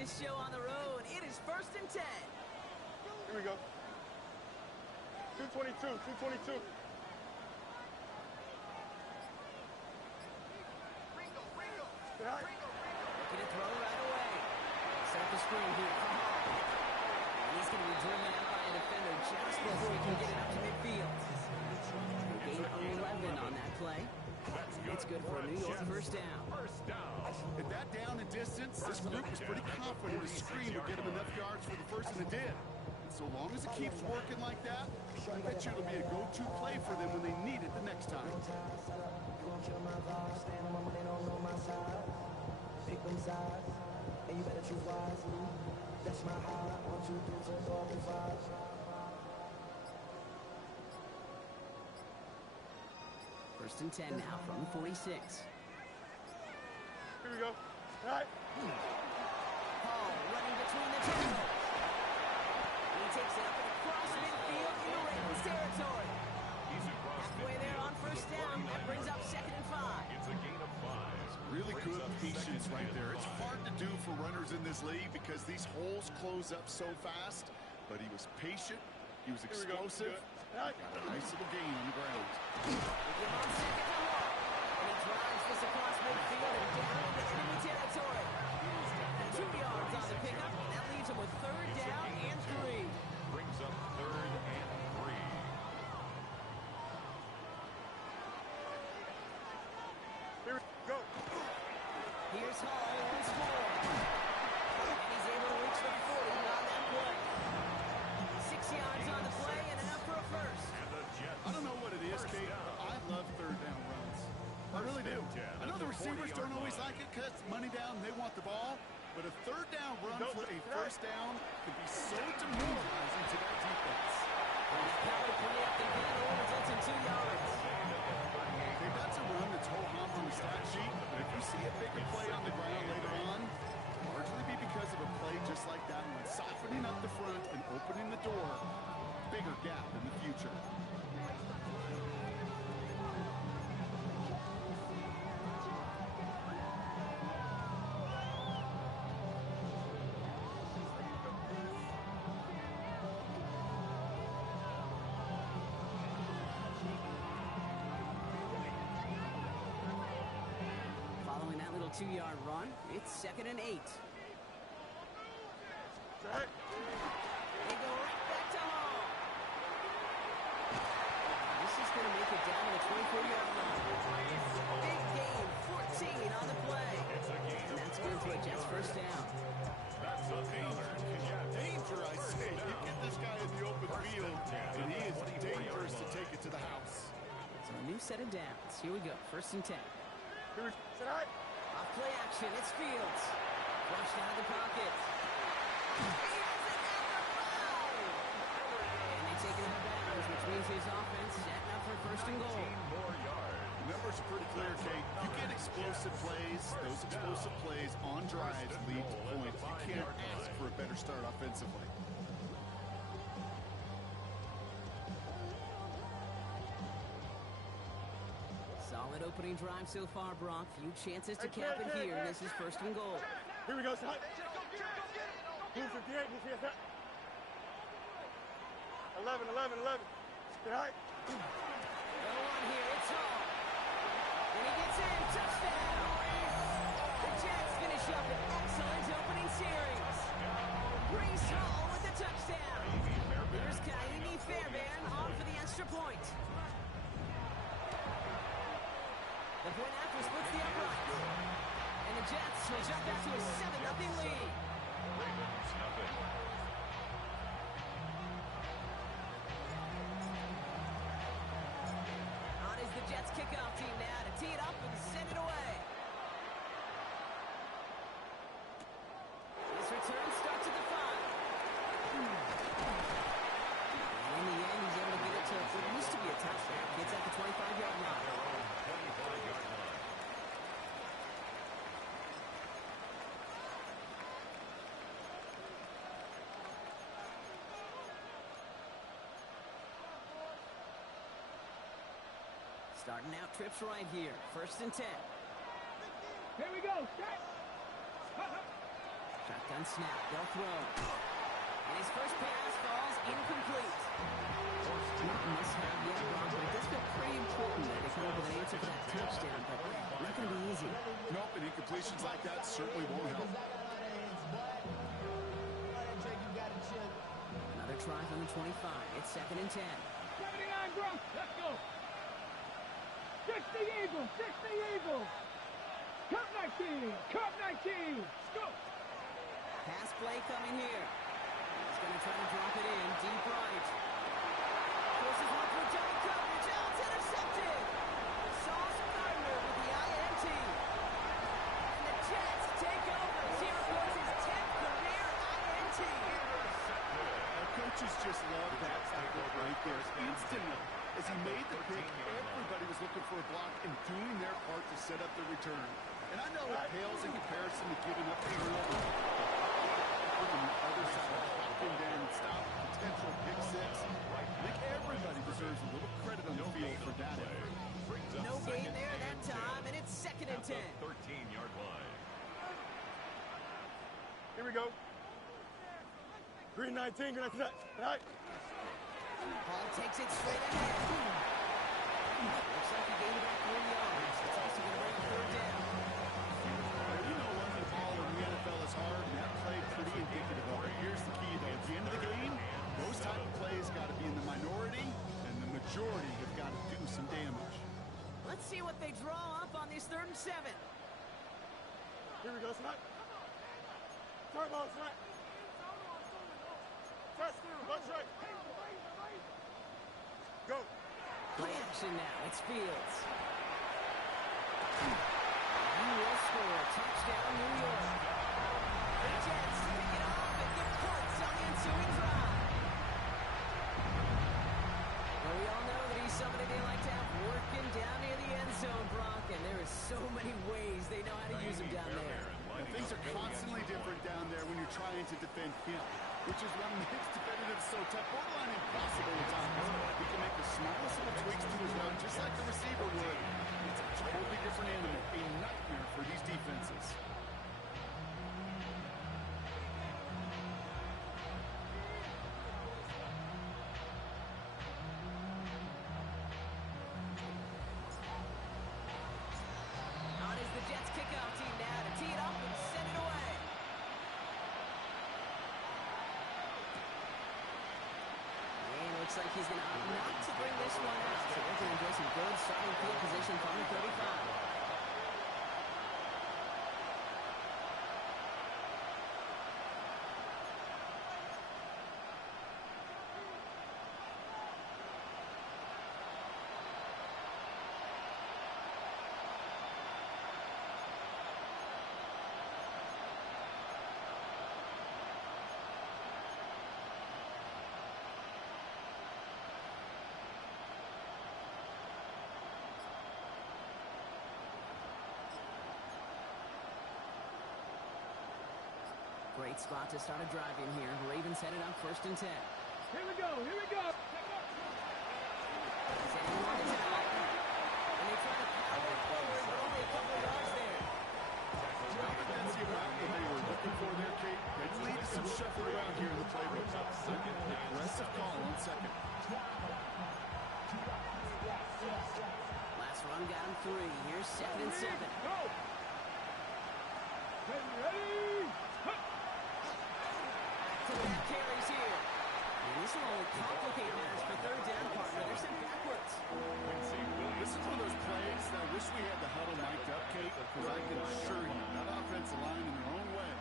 this show on the road. It is 1st and 10. Here we go. 222, 222. Looking to throw right away. Set up the screen here for Hall. And he's going to be driven out by a defender just before he can get it up to midfield. They gain 11 on that play. It's good for a New York first down. At that down and distance, this group was pretty confident his screen would get him enough yards for the first, and it did. And so long as it keeps working like that, I bet you it'll be a go-to play for them when they need it the next time. First and 10 now from 46. Here we go. All right. Hall running between the tackles. He takes it up and across midfield into Ravens territory. Halfway there on first down. That brings up 2nd and 5. It's a gain of 5. Really good patience right there. It's hard to do for runners in this league because these holes close up so fast. But he was patient. He was explosive. Got a nice little gain on the ground. They give on 2nd and 1. And he drives this across midfield and down into enemy territory. 2 yards on the pickup. And that leaves him with 3rd down and 3. Brings up 3rd and 3. Here we go. Here's Hall once more. And he's able to reach the 40 on that play. 6 yards on the play and enough for a first. I don't know what it is, Kate, but I love 3rd down runs. I really do. I know the receivers don't always like it because money down, they want the ball. But a 3rd down run for a first down can be so demoralizing to that defense. Power play up the gun only results in 2 yards. If that's a run that's ho-hum on the stat sheet, but if you see a bigger play on the ground later on, it'll largely be because of a play just like that one, softening up the front and opening the door, bigger gap in the future. Following that little 2-yard run, it's 2nd and 8. Right. They go right back to Hall. This is going to make it down to the 24-yard line. Big gain, 14 on the play. And that's good for a Jets first down. That's a danger. Danger, I say. You get this guy in the open field, and he is dangerous to take it to the house. So a new set of downs. Here we go, 1st and 10. Here we go. All right. Off play action, it's Fields. Flushed out of the pocket. He has it at the 5! And they take it out of bounds, which means his offense setting up for 1st and goal. 15 more yards. The numbers are pretty clear, Kate. You get explosive plays. Those explosive plays on drives lead to points. You can't ask for a better start offensively. Solid opening drive so far, Brock. Few chances to cap it here. This is 1st and goal. Here we go, son. Who's 58? Who's 58? 11, 11, 11. All right. No one here. It's Hall. And he gets in. Touchdown. The Jets finish up an excellent opening series. Brees Hall with the touchdown. There's Kaimi Fairbairn on for the extra point. The point after splits the upright. And the Jets will jump out to a 7-0 lead. Ravens nothing. On is the Jets kickoff team now to tee it up and send it away. This return starts at the 5. And in the end, he's able to get it to what used to be a touchdown. Gets at the 25-yard line. 25-yard line. Starting out trips right here. 1st and 10. Here we go. Set. Got Shotgun snap. They'll throw. And his first pass falls incomplete. Not mishap yet, Brock, but it does feel pretty important that they come up with an answer for that touchdown, but not going to be easy. Nope, and incompletions like that certainly won't help. Another try from the 25. It's 2nd and 10. 79, bro. Let's go. 60 Eagles. 60 Eagles. Cup 19. Cup 19. Let's go. Pass play coming here. He's going to try to drop it in deep right. Forces one through tight coverage. Oh, it's intercepted. Sauce Gardner with the INT. And the Jets take over. Here goes his 10th career INT. Our coaches just love that effort right there. Instantly, as he made the pick, everybody was looking for a block and doing their part to set up the return. And I know it pales in comparison to giving up the turnover. On the other side, him down and stop potential pick six. I think everybody deserves a little credit on the field for that effort. No gain there that time, and it's 2nd and 10. 13-yard line. Here we go. Green 19. Green 19. Right. Hall takes it straight ahead. Looks like he gained about 3 yards. It's also going to bring a 3rd down. You know running the ball in the NFL is hard, and that play pretty indicative of it. Here's the key, though. At the end of the game, those type of plays got to be in the minority, and the majority have got to do some damage. Let's see what they draw up on this 3rd and 7. Here we go, Snap. Turn ball, Snap. Press through. Go straight. Go. Play action now. It's Fields. He will score. Touchdown, New York. The Jets pick it off and get points on the ensuing drive. Well, we all know that he's somebody they like to have working down near the end zone, Brock, and there is so many ways they know how to use him down there. And things are constantly different down there when you're trying to defend him, which is what makes defending so tough, borderline impossible at times. He can make the smallest little tweaks to his route, just like the receiver would. It's a totally different animal, a nightmare for these defenses. Out is the Jets kickoff team now to tee it up and send it away. And looks like he's going to opt not to bring this one out. So they're going to enjoy some good starting field position from the 35. Great spot to start a drive in here. Ravens headed up 1st and 10. Here we go. Here we go. Sending one to Talley. And they try to power forward, but only a couple of yards there. That's the amount that they were looking for there, Kate. They need some shuffle around here in the playbook. Aggressive call on 2nd. Last run got him 3. Here's 2nd and 7. Go. Ready. Back carries here. And this will only complicate matters for 3rd down, partner. They're sent backwards. This is one of those plays that I wish we had the huddle mic'd up, Kate, because I can assure you that offensive line in their own way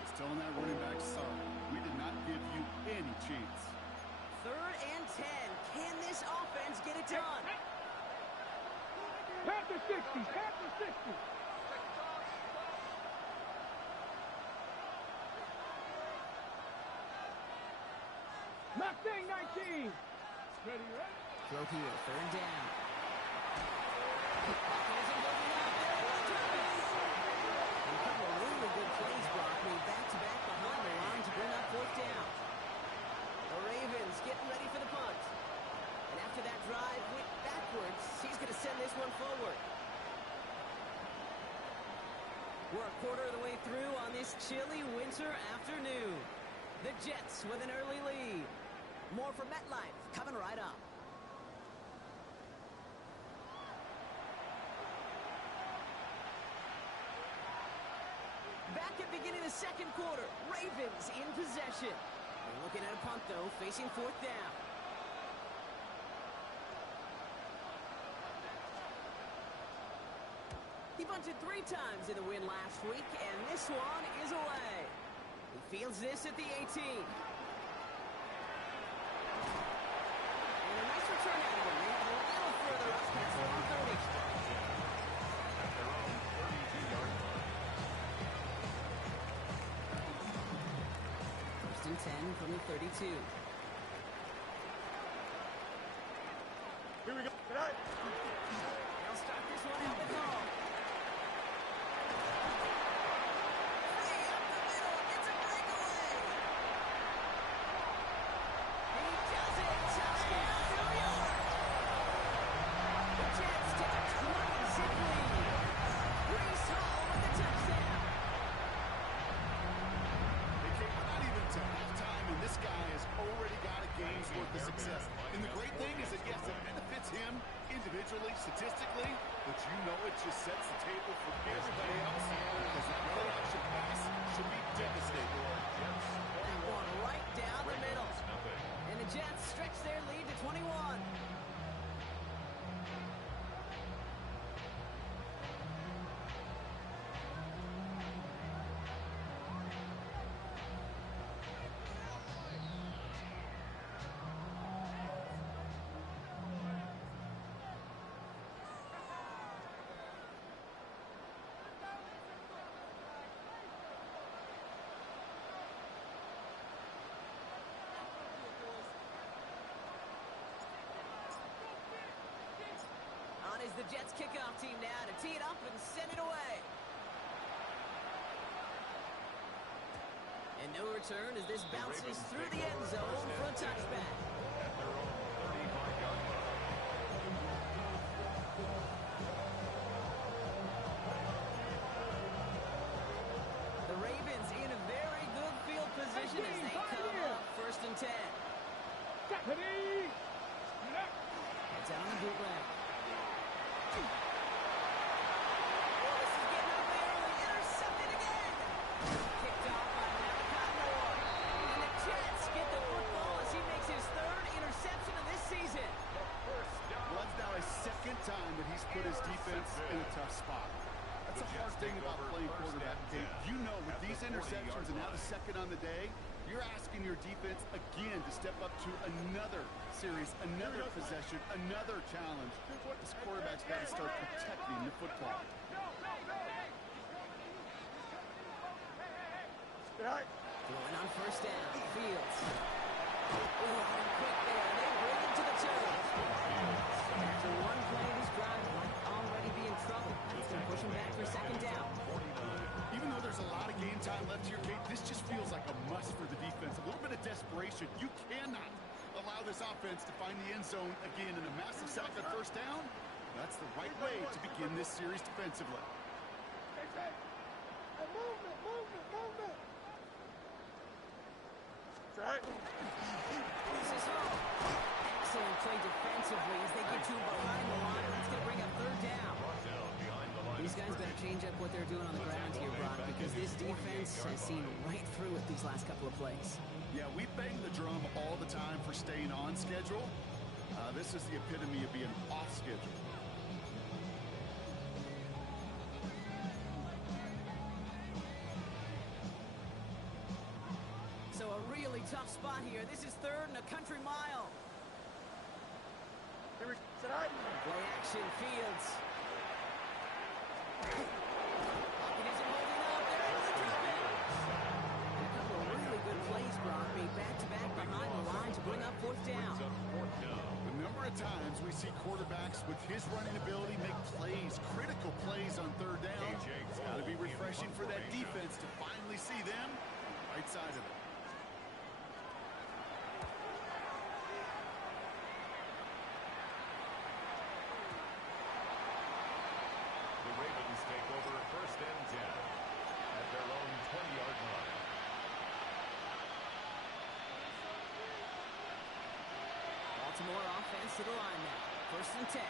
is telling that running back, sorry, we did not give you any chance. 3rd and 10. Can this offense get it done? Panther 60. Panther 60. Mustang 19. Ready, ready? Throw here, 3rd down. Isn't moving up. And a couple of really good plays, Brock, made back-to-back behind the line to bring up 4th down. The Ravens getting ready for the punt. And after that drive went backwards, he's going to send this one forward. We're a quarter of the way through on this chilly winter afternoon. The Jets with an early lead. More from MetLife coming right up. Back at beginning of the second quarter, Ravens in possession. They're looking at a punt, though, facing fourth down. He bunted 3 times in the win last week, and this one is away. He fields this at the 18. And a nice return out of him. They have a little further up past the 130. At their own 32-yard line. First and 10 from the 32. Here we go. They'll start this one out with home. Free up the middle. It's a breakaway. He does it. Touchdown, New York. The Jets take a 20-zip lead. Brees Hall with the touchdown. They came not even to halftime, and this guy has already got a game's worth of success. And the great thing is that, yes, it benefits him individually, statistically, but you know it just sets the table for everybody else. Because the play action pass should be devastating. That one right down the middle. Nothing. And the Jets stretch their lead to 21. On is the Jets kickoff team now to tee it up and send it away. And no return as this bounces through the end zone for a touchback. At their own 35-yard line. The Ravens in a very good field position as they come up first and 10. Ready? It's out on the bootleg. Oh, this is getting up there early. Intercepted again. Kicked off by Malachi Moore. And the Jets get the football as he makes his 3rd interception of this season. Well, that's now his 2nd time that he's put his defense in a tough spot. That's a hard thing about playing quarterback, Dave. You know, with these interceptions and now the 2nd on the day, you're asking your defense again to step up to another series, another possession, another challenge. This quarterback's got to start protecting the football. Throwing on first down. Fields. Oh, and quick there. They bring him to the turf. After one play of this drive, might already be in trouble. That's going to push him back for 2nd down. Even though there's a lot of game time left here, Kate, this just feels like a must for the defense. A little bit of desperation. You cannot allow this offense to find the end zone again in a massive sack on first down. That's the right way to begin this series defensively. Movement. This is Hall. Excellent play defensively as they get to him behind the line. That's going to bring up 3rd down. Brought down behind the line. These guys better change up what they're doing on the ground here, Brock, because this defense has seen right through it these last couple of plays. Yeah, we bang the drum all the time for staying on schedule. This is the epitome of being off schedule. So a really tough spot here. This is 3rd and a country mile. Play action, Fields. Pocket isn't holding up. They're able to drop it. A couple of really good plays, Brock, made back-to-back behind the line to bring up 4th down. The number of times we see quarterbacks with his running ability make plays, critical plays on 3rd down. It's got to be refreshing for that defense to finally see them on the right side of it. The Ravens take over first and 10. offense to the line now. 1st and 10.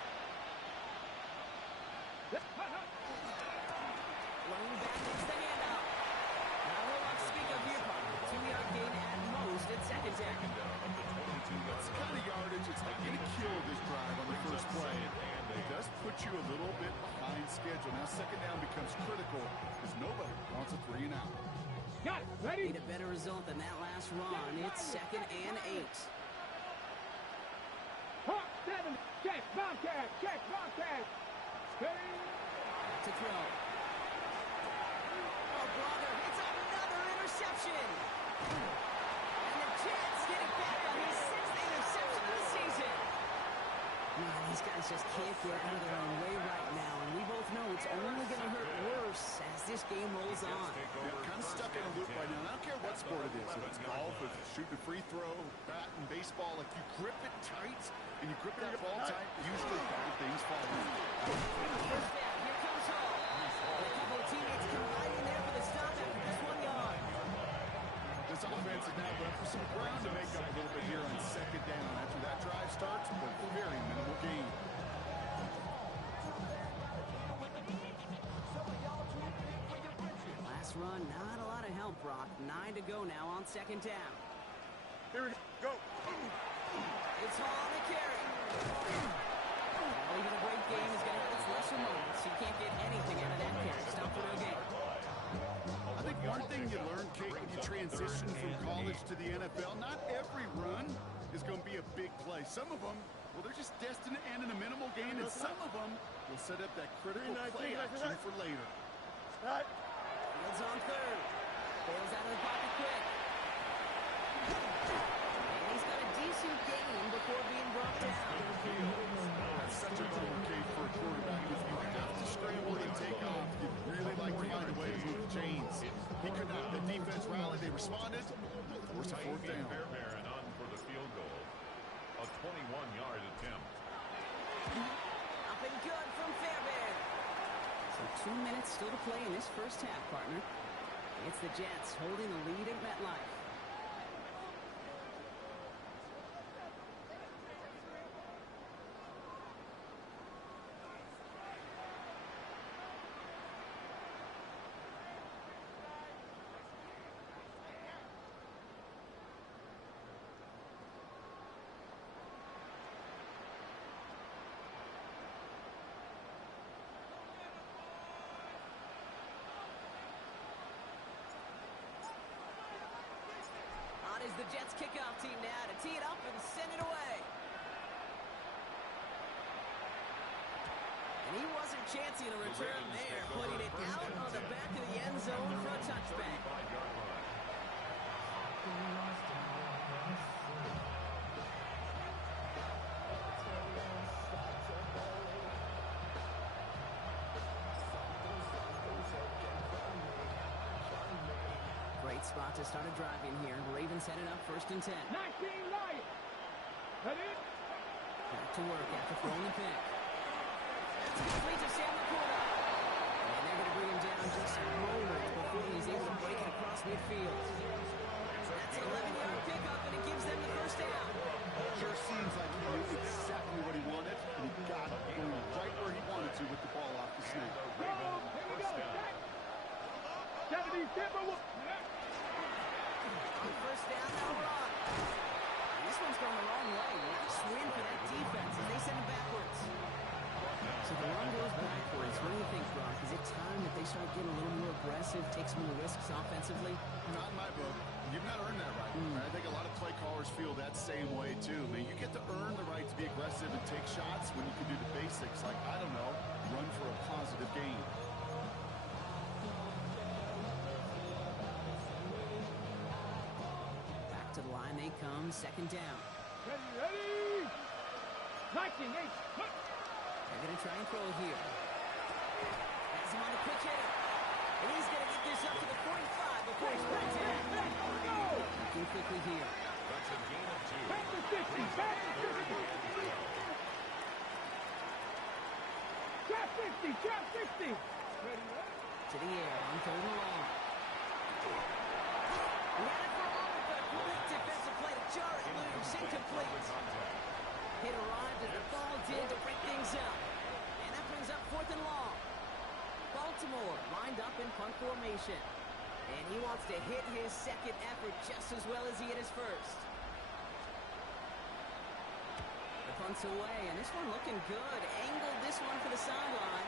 Lone back gets the handoff. Not a whole lot to speak of here, partner. 2-yard gain at most at 2nd down. That's the kind of yardage it's not going to kill this drive on the first play. It does put you a little bit behind schedule. Now 2nd down becomes critical because nobody wants a 3 and out. Got it. Ready? Need a better result than that last run. It's 2nd and 8. Hawk 7. Check. Bobcat. Check. Bobcat. Stay. To throw. Oh, brother, it's another interception. And the Jets get it back on his 6th interception of the season. Man, these guys just can't get out of their own way right now, and we both know it's only going to hurt worse as this game rolls on. They're kind of stuck in a loop right now. I don't care what sport it is. If it's golf, if it's shooting a free throw, bat and baseball, if you grip it tight and you grip that ball tight, usually bad things fall in. First down, here comes Hall. And a couple of teammates combine in there for the stop after just 1 yard. This offense is now left for some ground to make up a little bit here on 2nd down. After that drive starts with a very minimal gain. Last run, not a lot of help, Brock. 9 to go now on 2nd down. Here we go. It's Hall on the carry. Well, even a great game is going to have its lesser moments. You can't get anything out of that carry. Stop for no gain. I think one thing you learn, Kate, when you transition from college to the NFL, not every run is going to be a big play. Some of them, well, they're just destined to end in a minimal gain, and some of them will set up that critical play action for later. Fields on 3rd. Bails out of the pocket quick. And he's got a decent gain before being brought down. That's such a bummer, Kate, for a quarterback. If you have to scramble and take off, you'd really like to find a way to move the chains. He could not. The defense rallied. They responded. Force a 4th down. Fairbairn on for the field goal. A 21-yard attempt. Up and good from Fairbairn. So 2 minutes still to play in this first half, partner. It's the Jets holding the lead at MetLife. Is the Jets kickoff team now to tee it up and send it away. And he wasn't chancing a return there, putting it out on the back of the end zone for a touchback. Great spot to start a drive in here. Ravens headed up 1st and 10. 19 Lions. Ready? Back to work after throwing the pick. It's complete to Sam Laporta. And they're going to bring him down just moments before he's able to break it across midfield. That's an 11-yard pickup, and it gives them the 1st down. Sure seems like he knew exactly what he wanted, and he got it right where he wanted to with the ball off the snap. Go. Here we go. Check. 70 Timberwolves. On 1st down, now Rock. This one's going the wrong way. Nice win for that defense as they send it backwards. So the run goes backwards. What do you think, Brock? Is it time that they start getting a little more aggressive, take some more risks offensively? Not in my book. You've not earned that right. I think a lot of play callers feel that same way, too. I mean, you get to earn the right to be aggressive and take shots when you can do the basics, like, I don't know, run for a positive gain. Back to the line they come, 2nd down. Ready? 19, 8. They're going to try and throw it here. Has him on the quick hitter. And he's going to get this up to the 45 before he's brought down. Looking quickly here. That's a gain of 2. Back to 50. Back to 50. Trap 50. Trap 50. Ready? To the air on 3rd and long. He had it for a moment, but a quick defensive play to jar it loose. Incomplete. Hit a Baltimore lined up in punt formation. And he wants to hit his second effort just as well as he hit his first. The punt's away, and this one looking good. Angled this one for the sideline.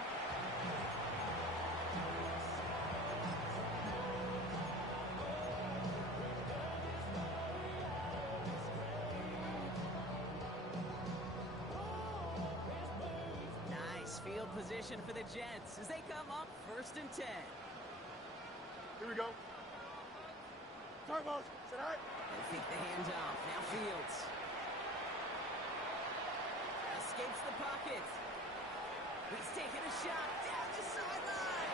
Nice field position for the Jets as they come up 1st and 10. Here we go. Turbos, sit high. They think the handoff. Now Fields. Escapes the pocket. He's taking a shot down the sideline.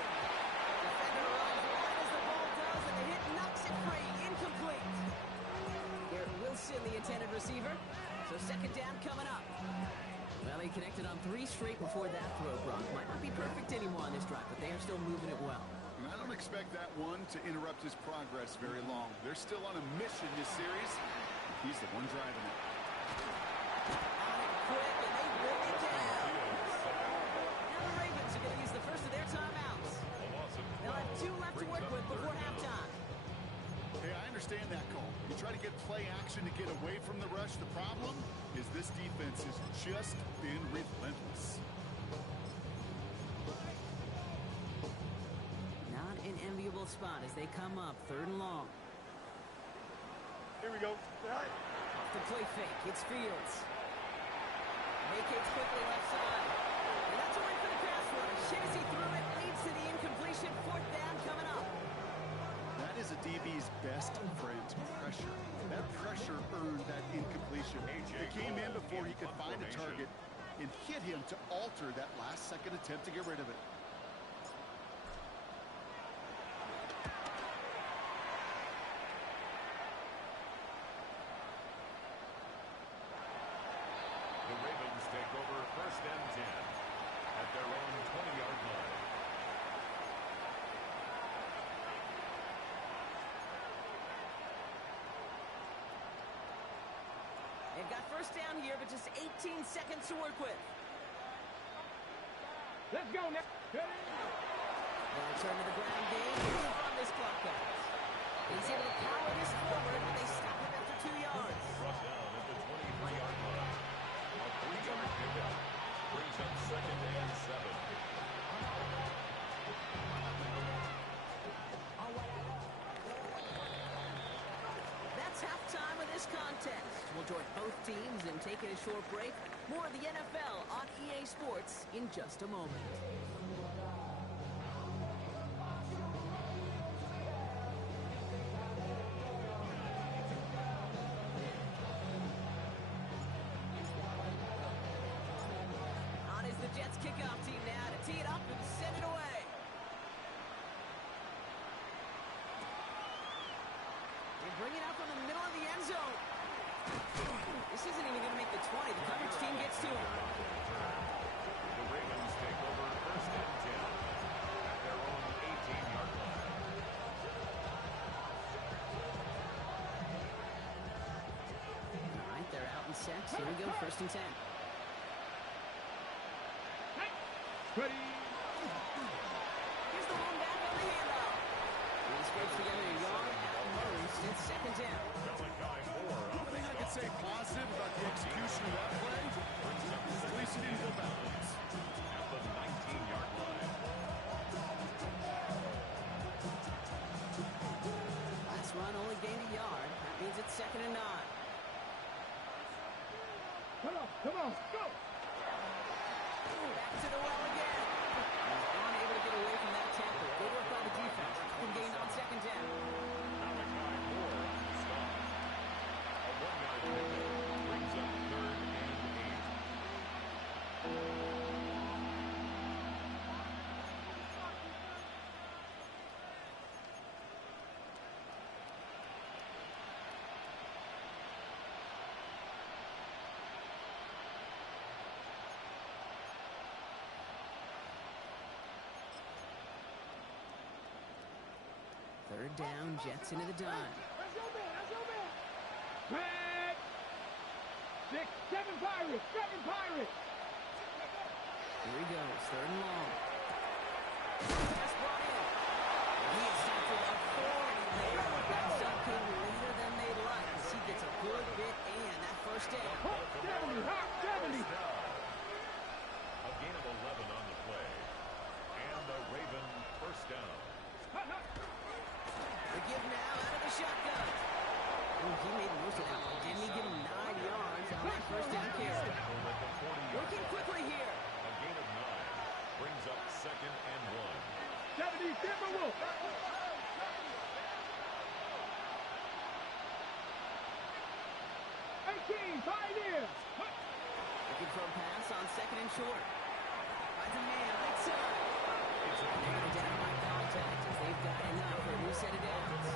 Defender runs wide as the ball does, and the hit knocks it free. Incomplete. Garrett Wilson, the intended receiver. So 2nd down coming up. Well, he connected on 3 straight before that throw, Brock. Might not be perfect anymore on this drive, but they are still moving it well. And I don't expect that one to interrupt his progress very long. They're still on a mission this series. He's the one driving it. On it quick, and they bring it down. Now the Ravens are going to use the first of their timeouts. They'll have 2 left to work with before halftime. Hey, I understand that call. You try to get play action to get away from the rush. The problem is this defense has just been relentless. Not an enviable spot as they come up 3rd and long. Here we go. Right. Off the play fake, it's Fields. Vacates quickly left side. And that's a win for the pass rush. Shazy through it, leads to the incompletion. 4th down coming up. That is a DB's best friend, pressure. That pressure earned that incompletion. It came in before he could find a target and hit him to alter that last-second attempt to get rid of it. The Ravens take over 1st and 10 at their own 20-yard line. They've got 1st down here, but just 18 seconds to work with. Let's go now. They'll turn to the ground game. On this clock out. He's able to power this forward, but they stop him after 2 yards. Brought down at the 23-yard line. A 3-yard pickup brings up 2nd and 7. That's halftime of this contest. We'll join both teams in taking a short break. More of the NFL on EA Sports in just a moment. On is the Jets kickoff team now to tee it up and send it away. They bring it out from the middle of the end zone. This isn't even going to make the 20. The coverage team gets to him. The Ravens take over 1st and 10 at their own 18-yard line. All right, they're out and set. Here we go, 1st and 10. Ready. Here's the one back on the handoff. He scrapes together a yard at most. It's 2nd down. One thing I could say positive about the execution of that play is at least he didn't go backwards. At the 19-yard line. Last run only gained a yard. That means it's 2nd and 9. Come on, go. Back to the well again. He's unable to get away from that tackle. Good work by the defense. Nothing gained on 2nd down. A 1-yard pickup brings up 3rd and 8. Third down, Jets into the dime. Let's go, man. Let's go, man. Red. 6, 7 Pirates. 7 Pirates. Here he goes, 3rd and long. Pass brought in. He is stopped with authority there. That stop came later than they'd like. As he gets a good bit and that first down. Hot 70, hot 70. A gain of 11 on the play. And the Raven first down. The give now out of the shotgun. Ooh, he made most of that one. Didn't he give him 9 yards on that first down carry? Working quickly here. A gain of 9 brings up 2nd and 1. 70, Timberwolf. 18, Pioneers. Looking for a pass on 2nd and short. Finds a man right side. They're going down by contact as they've got enough for a new set of downs.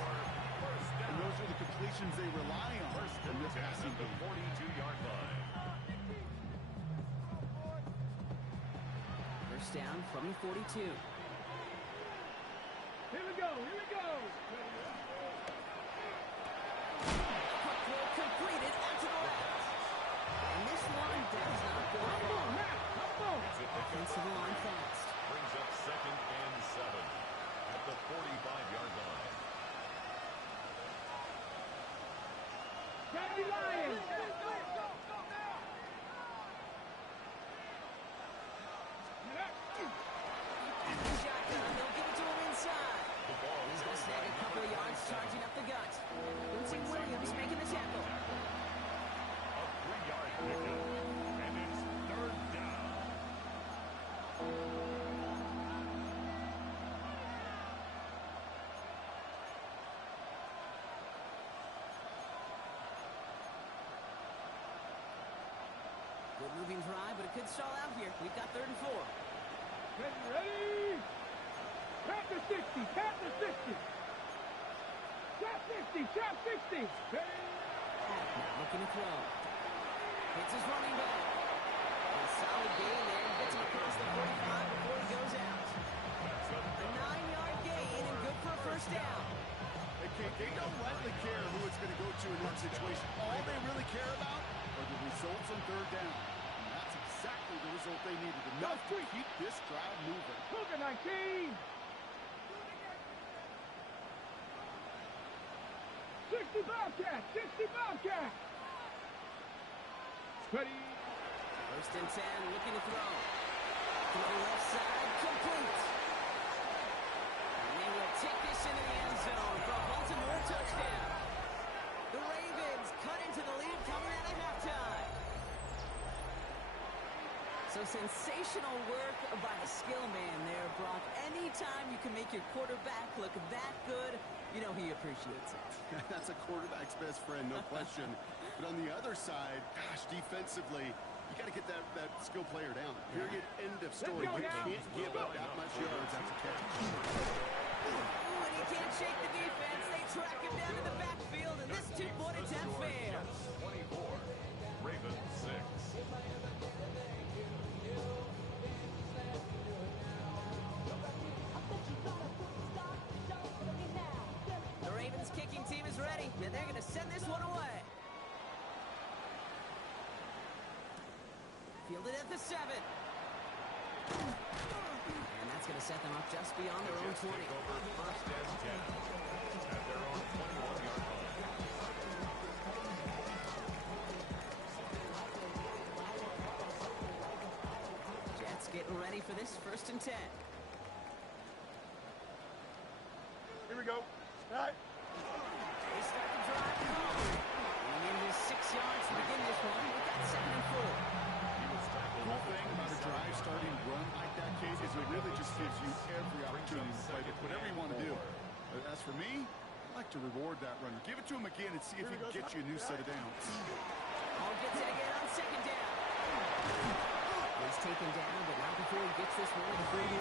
And those are the completions they rely on in this passing The game. 42-yard line. First down from the 42. Here we go, here we go. Quick throw completed out to the left. And this one does not go Come far. on, Matt, come on. Offensive line fast. Brings up 2nd and 7 at the 45-yard line. Daddy Lions. Shotgun, they'll give it to him inside. The ball He's going to snag a couple of yards, charging up the gut. Quincy Williams making the tackle. A 3-yard pickup. And it's 3rd down. Good moving drive, but it could stall out here. We've got 3rd and 4. Ready? Tap the 60, tap the 60. Tap 60, tap 60. Now looking to throw. Hits his running back. A solid gain there. Gets him across the 45 before he goes out. A 9-yard gain and good for a first down. Okay, they don't rightly care who it's going to go to in that situation. All they really care about are the results on 3rd down. And that's exactly the result they needed. Enough to keep this drive moving. Cougar 19. 60 Bobcat, 60 Bobcat. Ready? First and 10, looking to throw. Throw left side, complete. And they will take this into the end zone for a Baltimore touchdown. The Ravens cut into the lead coming out of halftime. So sensational work by the skill man there, Brock. Anytime you can make your quarterback look that good, you know he appreciates it. That's a quarterback's best friend, no question. But on the other side, gosh, defensively, you got to get that skill player down. Period. End of story. Let's go You now. can't give up that much yards. That's a catch. Ooh, and he can't shake the defense. They track him down to the backfield, and this two-point attempt fails. 24. Ravens 6. The Ravens kicking team is ready, and they're going to send this one away. Fielded at the 7. And that's going to set them up just beyond their own 20. Take over 1st and 10 at their own 21-yard line. Jets getting ready for this 1st and 10. Here we go. All right. They start the drive and go. And in his 6 yards to begin this one, we've got 2nd and 4. The cool thing about a drive starting run like that, Case, is it really just gives you every opportunity to play whatever you want to do. As for me, I like to reward that runner. Give it to him again and see if he can get you a new set of downs. Hall gets it again on 2nd down. He's taken down, but not before he gets this one to 31.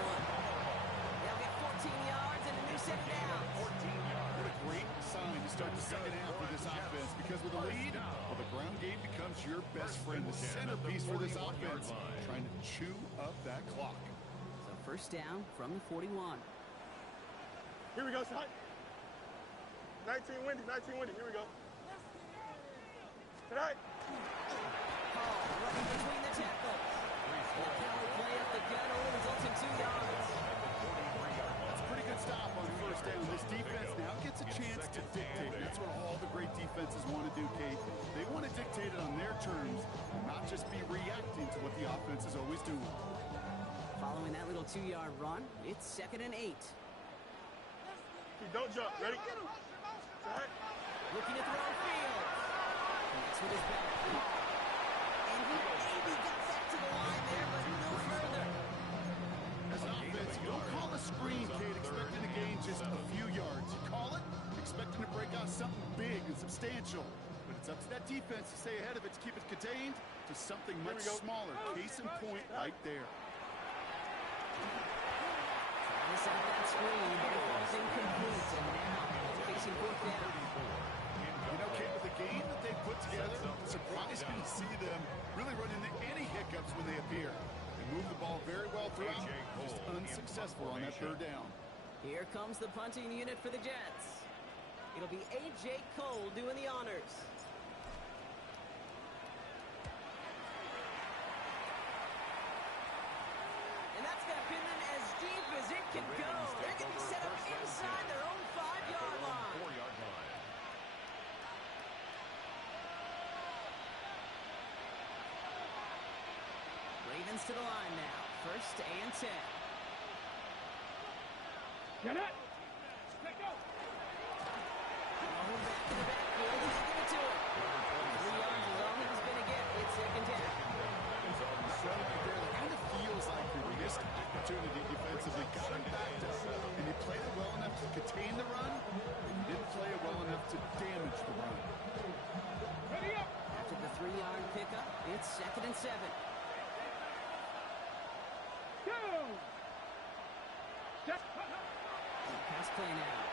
They'll get 14 yards and a new set of downs. 14 yards. What a great sign to start the second half for this offense, because with a lead, well, the ground game becomes your best friend, the centerpiece for this offense, trying to chew up that clock. So first down from the 41. Here we go, son. 19 windy, 19 windy. Here we go. All right. Hall running between the tackles. And the power play up the gut only results in 2 yards. just be reacting to what the offense is always doing. Following that little 2-yard run, it's 2nd and 8. Don't jump. Ready? All right. Looking to throw field. Connects with his back. And he maybe got back to the line there, but no further. As an offense, you don't call a screen, kid, expecting to gain just a few yards. You call it expecting to break out something big and substantial. But it's up to that defense to stay ahead of it, to keep it contained to something much smaller. Case in point right there. Trying to set up that screen, but it falls incomplete. And now facing 4th down. You know, Kate, with the game that they put together, surprising to see them really run into any hiccups when they appear. They move the ball very well throughout, just unsuccessful on that 3rd down. Here comes the punting unit for the Jets. It'll be A.J. Cole doing the honors. And that's going to pin them as deep as it can go. They're going to be set up inside their own 5-yard line. 4-yard line. Ravens to the line now. 1st and 10. Get it. Let go. Going back to the backfield. He's going to give it to him. 3 yards is all he's going to get. It's 2nd down. So there, it kind of feels like you missed opportunity defensively, got him backed up, and you played it well enough to contain the run, and you didn't play it well enough to damage the run. Ready up. After the 3-yard pickup, it's 2nd and 7. Go. Set. Pass play now.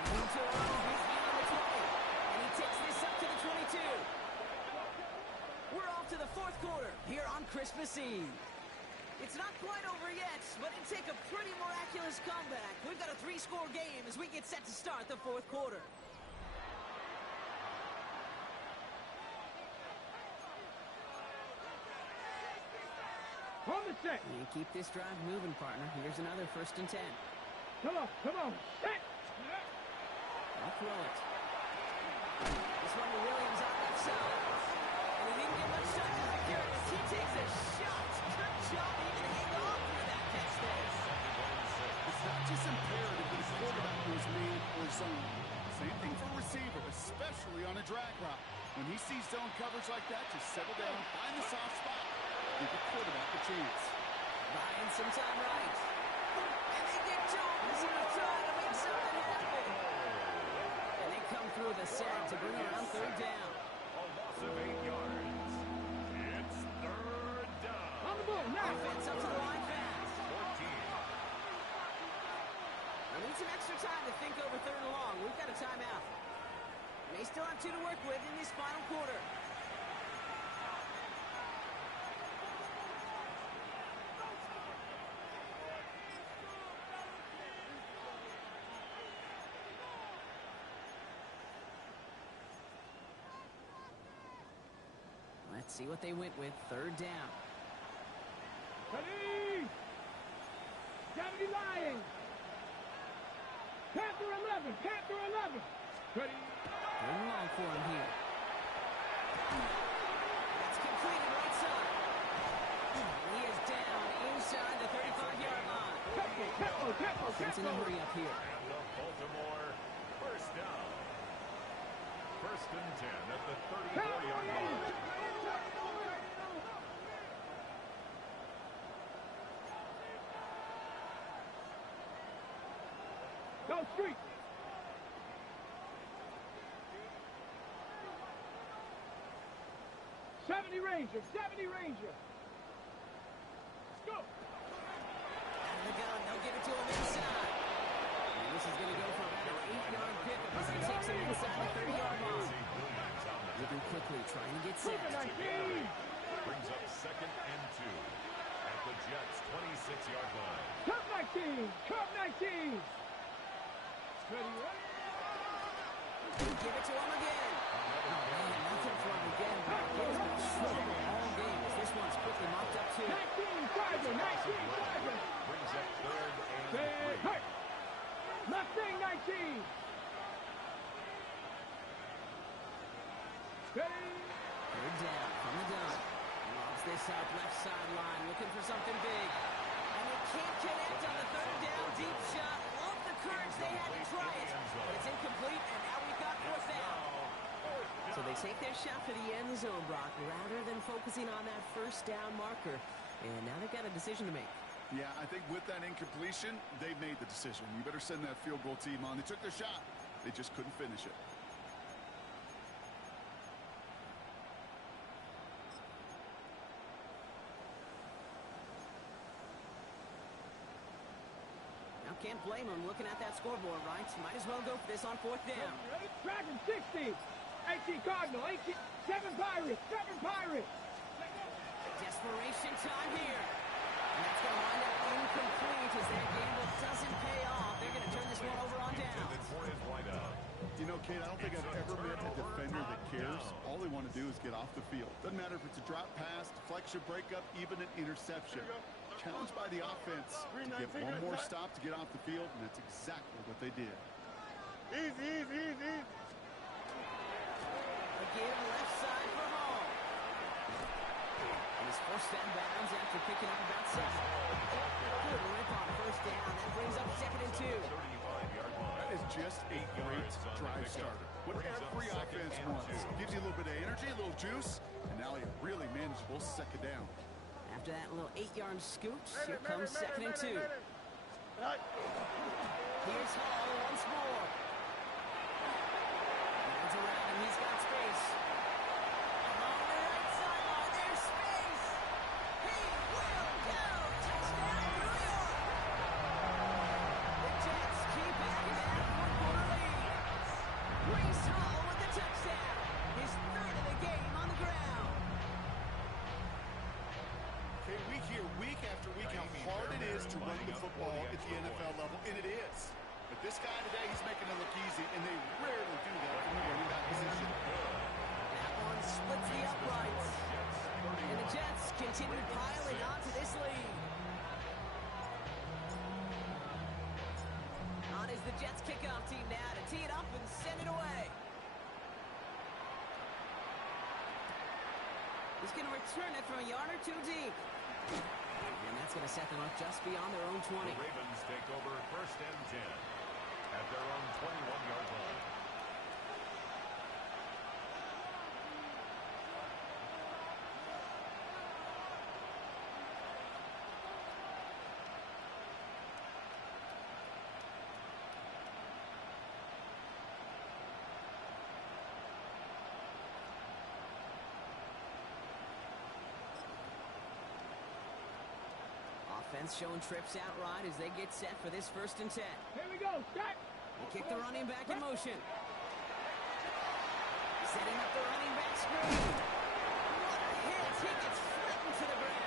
Running to He's beyond the 20. And he takes this up to the 22. We're off to the 4th quarter here on Christmas Eve. It's not quite over yet, but it'd take a pretty miraculous comeback. We've got a 3-score game as we get set to start the 4th quarter. On the set. And keep this drive moving, partner. Here's another 1st and 10. Come on. Come on. Set. I'll throw it. This one to Williams on left side. And he didn't get much time to secure it as he takes a shot. Good job even hanging on through that catch there. It's not just imperative that a quarterback goes man or zone. Same thing for a receiver, especially on a drag route. When he sees zone coverage like that, just settle down, find the soft spot, give the quarterback a chance. Buying some time right. And they get to him as he was trying to make something happen. And they come through the sack to bring it on 3rd down. A loss of 8 yards. It's 3rd down. On the ball. Now. Offense up to the line fast. 14. We need some extra time to think over 3rd and long. We've got a timeout. They still have 2 to work with in this final quarter. Let's see what they went with. 3rd down. Ready. Deputy Lions. Panther 11. Panther 11. Ready. 3rd and long for him here. That's completed right side. He is down inside the 35-yard line. Defense in a hurry up here. And the Baltimore 1st down. 1st and 10 at the 34-yard line. Go street. Ranger. 70 Ranger. Let's go. Out of the gun. They'll give it to him inside. And this is going to go for about an 8-yard pickup as he takes it inside the 30-yard line. Moving quickly, trying to get set. Brings up 2nd and 2 at the Jets' 26-yard line. Cup 19. Cup 19. Ready, ready. Give it to him again. Oh, man, nothing for him again. He's been struggling all game as this one's quickly mopped up too. 19 Tiger. 19 Tiger. Brings up 3rd and 3. Hey. Left thing 19. Ready. 3rd down from the gun. this up left sideline, looking for something big. And they can't connect on the third down deep shot. Love the courage they had to try it. But it's incomplete, and now we've got fourth down. So they take their shot for the end zone, Brock, rather than focusing on that first down marker. And now they've got a decision to make. Yeah, I think with that incompletion, they made the decision. You better send that field goal team on. They took their shot. They just couldn't finish it. Now can't blame them looking at that scoreboard, right? Might as well go for this on fourth down. Dragon 60. 18 Cardinal. 18. 7 Pirates. 7 Pirates. Desperation time here. And that's going to wind up incomplete as their gamble doesn't pay off. They're going to turn this one over on down. You know, Kate, I don't think I've ever met a defender that cares. All they want to do is get off the field. Doesn't matter if it's a drop pass, deflection, breakup, even an interception. Challenged by the offense to get one more stop to get off the field, and that's exactly what they did. Easy. Again, left side for Hall. And his first down bounds after picking up about 7. Good rip on first down. That brings up 2nd and 2. That is just a great drive starter. What every offense wants. Gives you a little bit of energy, a little juice, and now a really manageable second down. After that little 8-yard scoot, here comes 2nd and 2. Here's Hall once more. Runs around and he's got space. Along the right sideline, there's space. He will go. Touchdown, New York. The Jets keep adding that four-quarter lead. Brees Hall with the touchdown. His 3rd of the game on the ground. Okay, we hear week after week how hard it is to run the football at the NFL level, and it is. But this guy today, he's making it look easy, and they rarely do that from the running back position. That one splits the uprights. And the Jets continue piling onto this lead. On is the Jets kickoff team now to tee it up and send it away. He's going to return it from a yard or 2 deep. And that's going to set them up just beyond their own 20. The Ravens take over 1st and 10 at their own 21-yard line. Offense showing trips out right as they get set for this 1st and 10. Here we go. Start. They kick the running back in motion. Setting up the running back screen. What a hit. He gets flattened to the ground.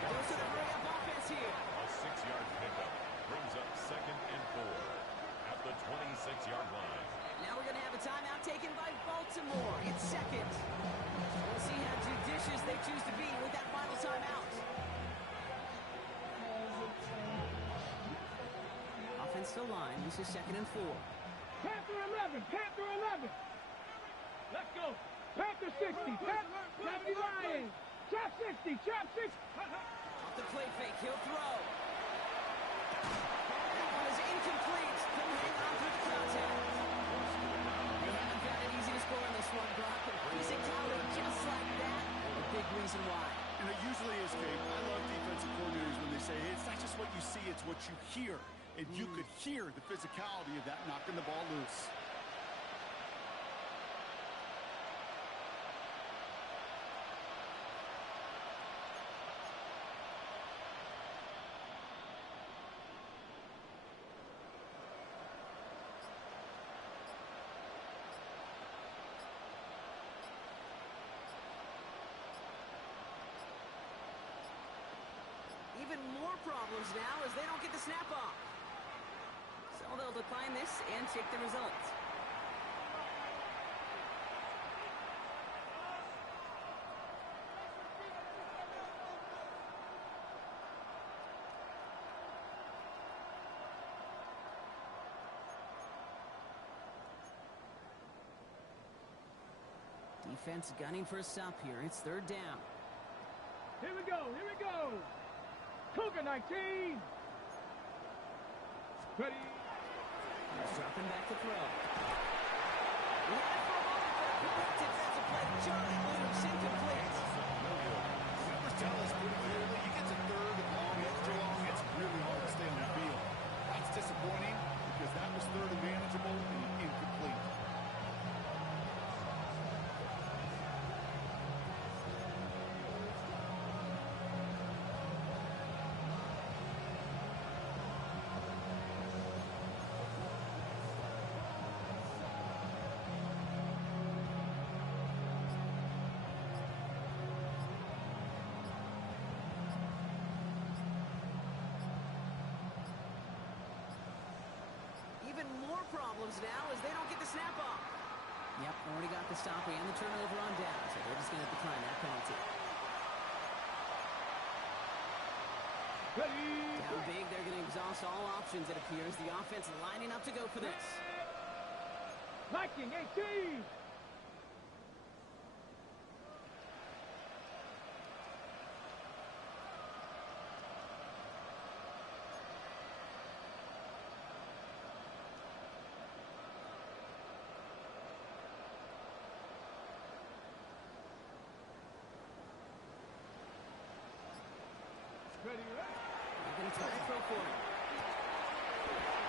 Goes to the hurry-up offense here. A 6-yard pickup brings up 2nd and 4 at the 26-yard line. Now we're going to have a timeout taken by Baltimore. It's 2nd. We'll see how judicious they choose to be with that final timeout. Offense still line. This is 2nd and 4. Panther 11. Panther 11. Let's go. Panther 60. Panther 70 Lions. Trap 60. Trap 60. Off the play fake. He'll throw. That one is incomplete. Couldn't hang on through the contact. They haven't found it easy to score in this one, Brock. And physicality just like that. A big reason why. And it usually is, Kate. I love defensive coordinators when they say, hey, it's not just what you see, it's what you hear. And you could hear the physicality of that knocking the ball loose. Even more problems now as they don't get the snap off. So they'll decline this and take the result. Defense gunning for a stop here. It's 3rd down. Here we go. Here we go. Cougar 19. Ready. He's dropping back to throw. He had it for a moment, but a great defensive play. Charlie loose, incomplete. Numbers tell us pretty clearly, you get to third and long, extra long, it's really hard to stay on the field. That's disappointing because that was third and manageable and incomplete. Even more problems now as they don't get the snap off. Yep, already got the stop and the turnover on down, so they're just going to decline that penalty. Ready. Down big, they're going to exhaust all options, it appears. The offense lining up to go for this. Viking 18. Ready, ready. They're going to try to throw for him.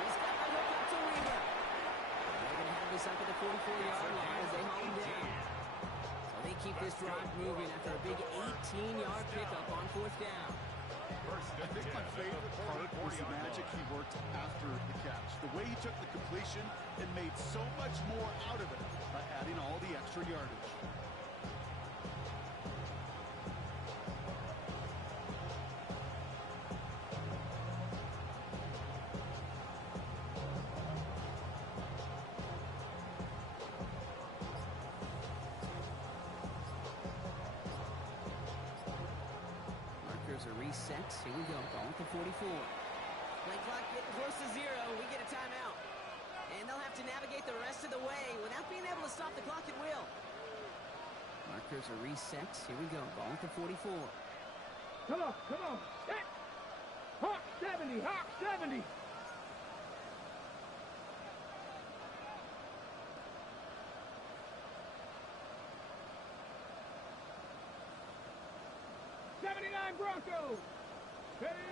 He's got the hook up to Weaver. They're going to have this up at the 44-yard line as they haul him down. So they keep this drive moving after a big 18-yard pickup on fourth down. I think my favorite part was the magic he worked after the catch. The way he took the completion and made so much more out of it by adding all the extra yardage. Markers are reset. Here we go. Ball at the 44. Play clock getting close to 0. We get a timeout. And they'll have to navigate the rest of the way without being able to stop the clock at will. Markers are reset. Here we go. Ball at the 44. Come on, come on. Hit. Hawk 70, Hawk 70. Broncos. Ready.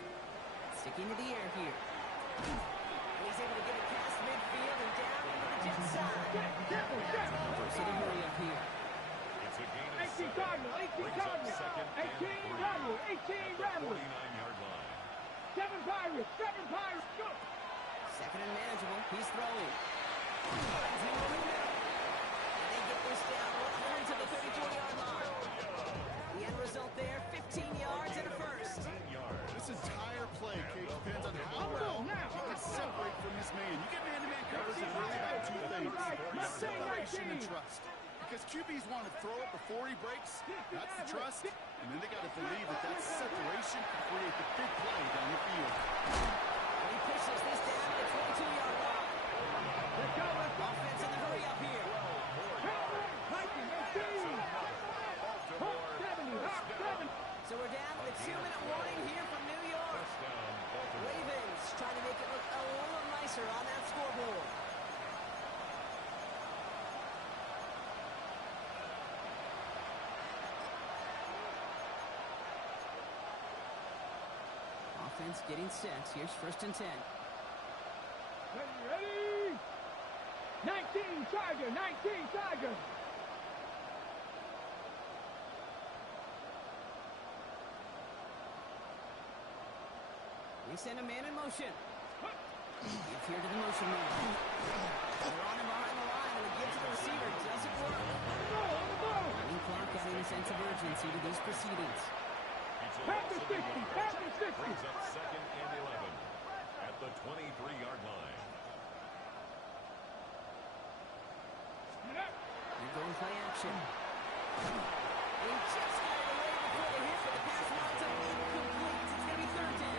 Sticking to the air here. And he's able to get it past midfield and down into the jet side. Force it to hurry up here. It's a gain of 18 7. Cardinal, 18 Cardinal. 18 Rebel, 18 Rebel. 49-yard line. 7 Pirates, 7 Pirates. Go. Second and manageable. He's throwing. Finds him over the middle. And they get this down right to the 34-yard line. The end result there, 15 yards and a first. 10 yards. This entire play, Kate, depends on how well he can separate from his man. You get man-to-man coverage is really about two things. Separation and trust. Because QBs want to throw it before he breaks. That's the trust. And then they got to believe that that separation can create the big play down the field. And he pushes this down to the 22-yard line. Offense in the hurry up here. So we're down to the 2-minute warning here from New York. Ravens trying to make it look a little nicer on that scoreboard. Offense getting set. Here's first and 10. Ready? 19 Tiger, 19 Tiger. They send a man in motion. Give here to the motion man. They're on him behind the line, and the give to the receiver doesn't work. Running clock adding a sense of urgency to these proceedings. Pass 60, pass 60. Brings up second and 11 at the 23-yard line. They're going play action. And he just got it away before the hit, but the pass winds up incomplete. It's going to be third down.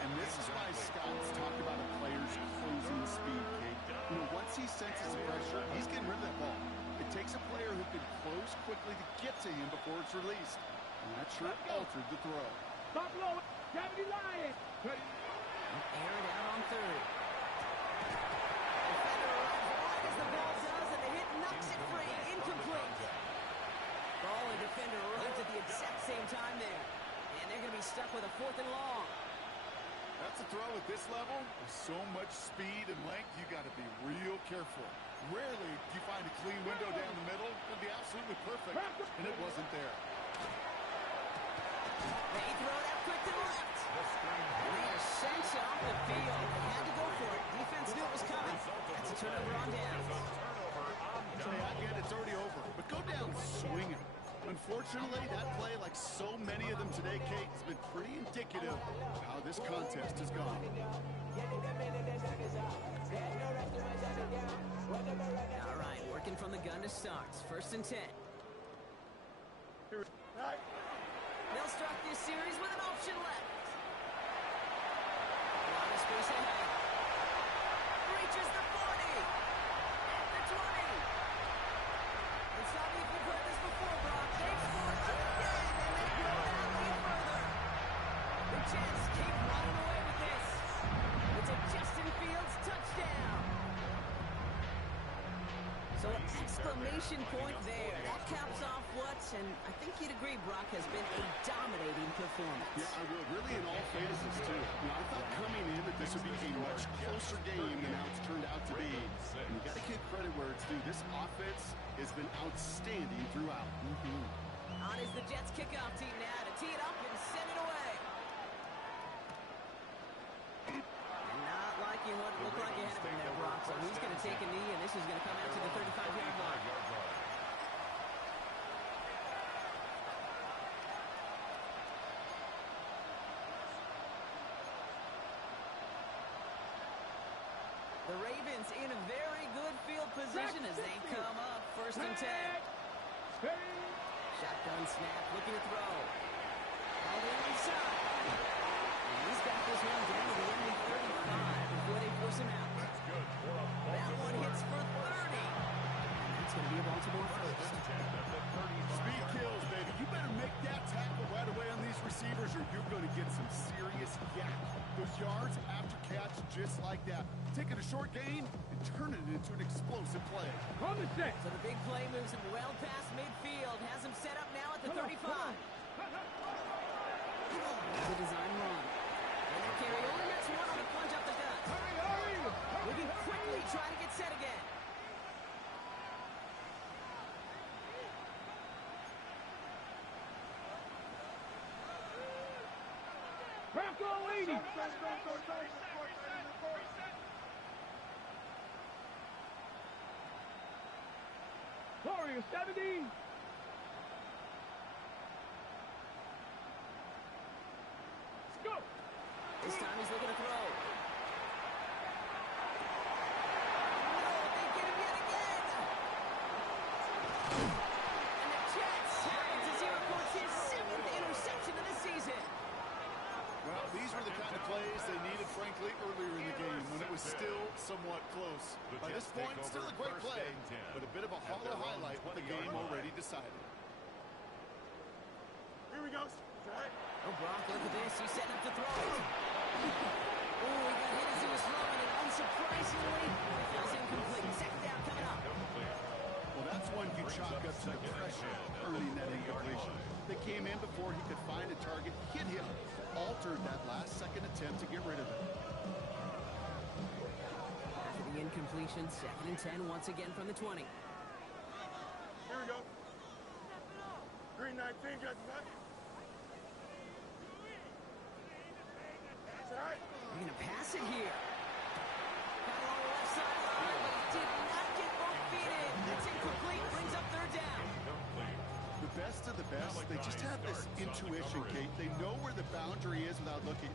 And this is why scouts talk about a player's closing speed, Kate. You know, once he senses the pressure, he's getting rid of that ball. It takes a player who can close quickly to get to him before it's released. And that sure altered the throw. Stop low. Gravity Lion. Air it out on third. Defender runs wide as the ball does, and the hit knocks it free. Incomplete. Ball and defender runs at the exact same time there. And they're going to be stuck with a 4th and long. That's a throw at this level. With so much speed and length, you got to be real careful. Rarely do you find a clean window down the middle. It would be absolutely perfect, and it wasn't there. They throw it out quick to the left. And they are sent off the field. They had to go for it. Defense knew it was coming. That's a turnover on downs. Hey, I get it's already over, but go down swinging. Unfortunately, that play, like so many of them today, Kate, has been pretty indicative of how this contest has gone. All right, working from the gun to start. 1st and 10. They'll start this series with an option left. A lot of space ahead. Reaches the 40. The 20. It's not like you've heard this before, Brock. They've scored again, and they blow it out even further. The Jets keep running away with this. It's a Justin Fields touchdown. So an exclamation point there. That caps off what, and I think you'd agree, Brock, has been a dominating performance. Yeah, I will. Really in all phases, too. I thought coming in that this would be a much closer game than how it's turned out to be. And you got to give credit where it's due. This offense has been outstanding throughout. On is the Jets kickoff team now to tee it up and send it away. Not liking what it looked like ahead of him there, Brock. So he's going to take a knee, and this is going to come out to the 35-yard line. The Ravens in a very good field position as they come up 1st and 10. Shotgun snap, looking to throw. All the inside. And he's got this one down to the enemy 35 before they force him out. That one hits for 30. And that's going to be a Baltimore first. Speed kills, baby. You better make that tackle right away on these receivers or you're going to get some serious yak. Those yards after catch just like that. Taking a short gain and turning it into an explosive play. On the set. So the big play moves him well past midfield. Has him set up now at the 35. It's a design run. And they carry only gets one on the plunge up the gut. Looking quickly, trying to get set again. Bronco 80. Warrior 70. Let's go. This time he's looking to throw. No, they get him yet again. And the Jets have it as he records his 7th interception of the season. Well, these were the kind of plays they needed, frankly, earlier in the game when it was still somewhat close. By this point, still a great play, but a bit of a hollow highlight with the game already decided. Here we go. Oh, Brock, look at this. He's setting up to throw it. Oh, he got hit as he was throwing it. Unsurprisingly, it feels incomplete. 2nd down coming up. Well, that's one you chalk up to the pressure earning that incompletion. They came in before he could find a target, hit him, altered that last second attempt to get rid of it. After the incompletion, 2nd and 10 once again from the 20. Here we go. Green 19, got that. They're going to pass it here. Got it on the left sideline, but he did not get both feet in. It's incomplete, brings up 3rd down. The best of the best, they just have this intuition, Kate. They know where the boundary is without looking.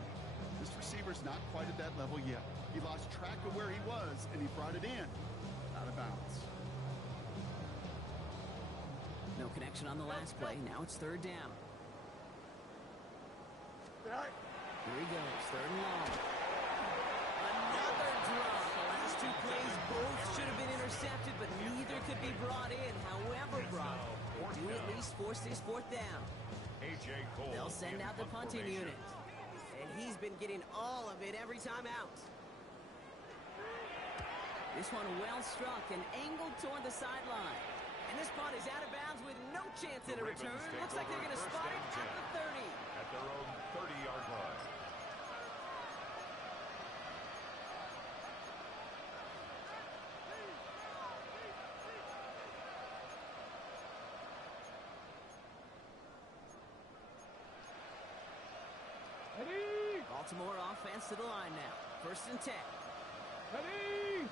This receiver's not quite at that level yet. He lost track of where he was, and he brought it in. Out of bounds. No connection on the last play. Now it's 3rd down. Here he goes, 3rd and long. Another drop. The last 2 plays both should have been intercepted, but neither could be brought in. However, Brock, they do at least force this 4th down. A.J. Cole. They'll send in out the punt punting formation. unit. And he's been getting all of it every time out. This one well struck and angled toward the sideline. And this punt is out of bounds with no chance at a Ravens return. take Looks like they're over going to first spot it and at 10. the 30. At their own 30-yard line. Ready? Baltimore offense to the line now. First and 10. Ready?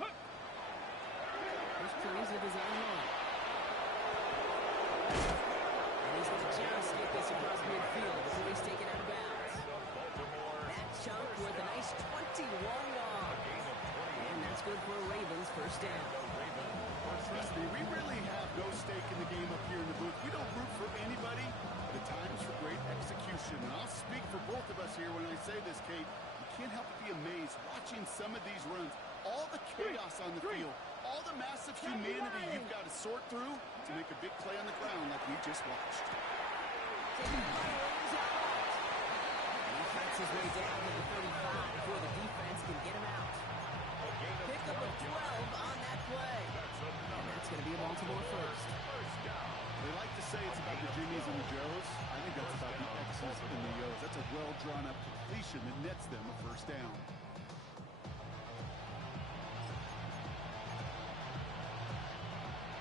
Hup. First plays of his own line. And he's going to just get this across midfield before he's taken out of bounds. Baltimore. That chunk worth a nice 21 yards. Gain of 20. And that's good for a Ravens first down. Trust me, we really have no stake in the game up here in the booth. We don't root for anybody, but at times for great execution. And I'll speak for both of us here when I say this, Kate. You can't help but be amazed watching some of these runs. All the chaos on the field, all the massive humanity you've got to sort through to make a big play on the ground like we just watched. Taking the ball, Williams out right. And he fights his way down to the 35 before the defense can get him out. Pick up a 12 on that play. And that's going to be a Baltimore first. They like to say it's about the Jimmies and the Joes. I think that's about the X's and the O's. That's a well-drawn-up completion that nets them a first down.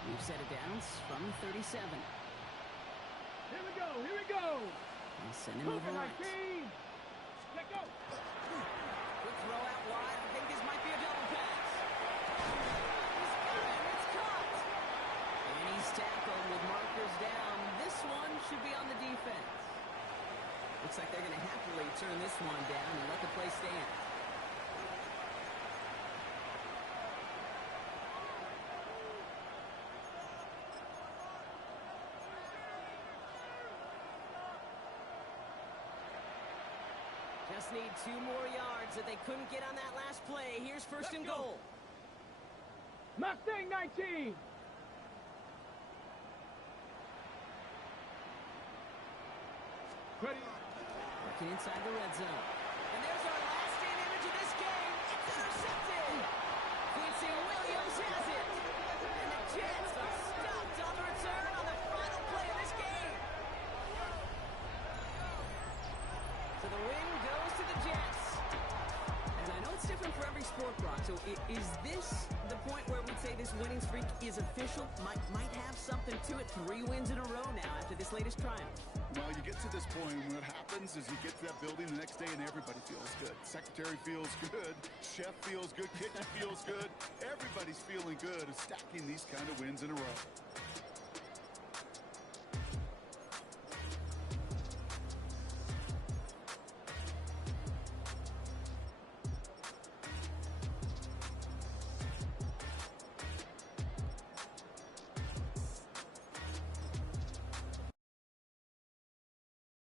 We've set it down from the 37. Here we go. Here we go. He'll send him over right. 19. Let go. Quick throw out wide. I think this might be a double pass. He's got him. It's caught. And he's tackled with markers down. This one should be on the defense. Looks like they're going to happily turn this one down and let the play stand. Just need 2 more yards that they couldn't get on that last play. Here's first and goal. Mustang 19. Ready? Working inside the red zone. And there's our last stand image of this game. It's intercepted. Quincy Williams has it. And the Jets are stopped on the return on the final play of this game. So the win goes to the Jets. And I know it's different for every sport, Brock. So is this the point where we'd say this winning streak is official? Might have something to it. 3 wins in a row now after this latest triumph. Well, you get to this point, and what happens is you get to that building the next day, and everybody feels good. Secretary feels good. Chef feels good. Kitchen feels good. Everybody's feeling good of stacking these kind of wins in a row.